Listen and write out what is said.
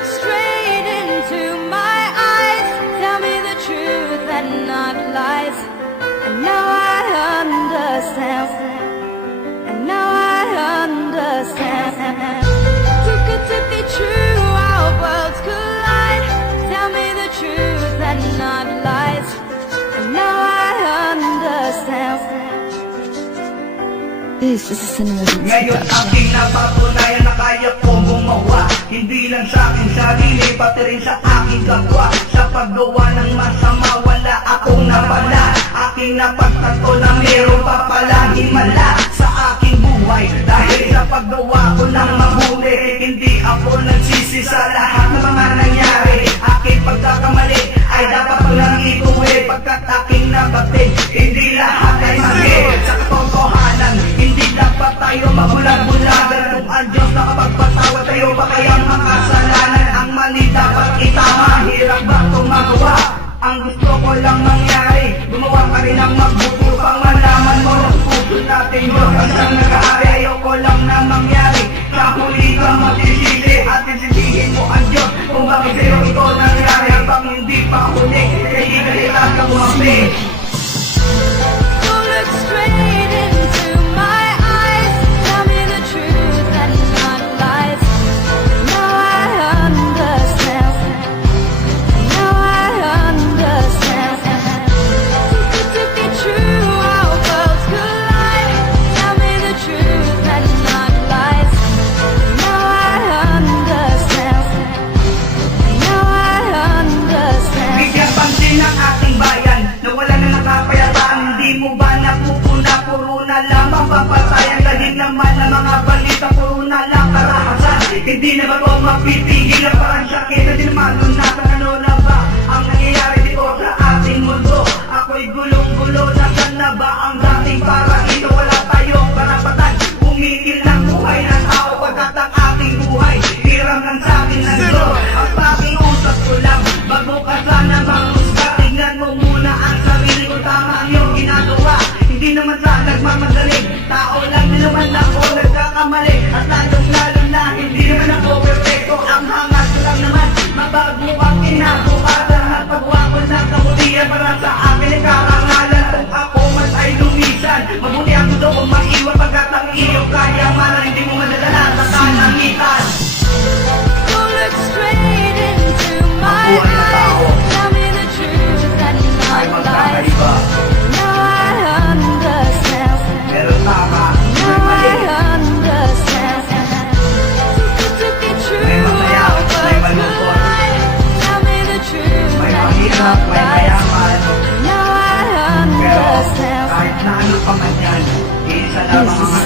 look straight into my eyes. Tell me the truth and not lies. And now I understand. And now I understand. Too good to be true, our worlds collide. Tell me the truth and not lies. And now I understand. This is Cinema Beats. Ngayon aking napatunayan na kaya ko gumawa. Hindi lang sa aking sarili, pati rin sa aking kapwa. Sa paggawa ng masama, wala akong napala. Aking napagtanto na meron pa palaging mala sa aking buhay. Dahil sa paggawa ko ng mabuti, hindi ako nagsisi sa lahat ng mga nangyari. Aking pagkakamali ay dapat ko lang ituwi. Pagkat aking nabatid, hindi lahat ay mali. Sa katotohanan, hindi dapat tayo mabulag-bulagan. Kung ang Diyos nakapagpatawad tayo, ba kayang makasalanan? Ang mali dapat itama, hirap ba itong magawa? Ang gusto ko lang mangyari, gumawa ka rin ng mabuti upang malaman mo na puso natin Diyos ang siyang nag-aari. Ayoko lang na mangyari, sa huli ka magsisisi at sisihin mo ang Diyos kung bakit sa'yo ito nangyari. Habang hindi pa huli, hindi ka hirap ka bumabi. So look straight into my eyes. Tell me the truth and not lies. Now I understand. Now I understand. Too good to be true, our worlds collide. Tell me the truth and not lies. Now I understand. Now I understand. Bigyan pansin ng ating bayan na wala na nakapayataan. Hindi mo ba napupuna, puro na lang mapapatayan. Dahil naman ang mga balita, puro na lang karahasan. Hindi na ba ito mapitigil na parang sakit na dinmalunatan? Ano na ba ang nangyayari dito sa ating mundo? Ako'y gulong-gulo, nasan na ba ang dating paraiso? Wala tayong karapatan, umigil ng buhay ng tao. Pagkat ang ating buhay, hiram ng sa akin ng Diyos. Ang pakiusap ko lang, bago ka sana manghusga, tignan mo muna ang sarili ko, tama ang iyong ginagawa. Hindi naman sa nagmamagaling, tao lang din naman ako nagkakamali. At lalong-lalo na hindi naman ako perfecto. Ang hangat ko lang naman, mabago ang kinabukasan. At pagwa ko ng kabutihan para sa akin ay karangalan. Kung ako man ay lumisan, mabuti ang gusto kong maiwan. Pagkat ang iyong kayamanan, hindi mo madadala sa kalangitan. So look straight into my eyes. Tell me the truth and Ay not lies. magkakaiba, Now I understand. pero tama, may Now mali. I understand. Too good to be true, May masaya, our may worlds malungkot. collide. Tell me the truth May and mahirap, not may lies. mayaman. Now I Pero understand. kahit na ano pa man yan, isa lamang ang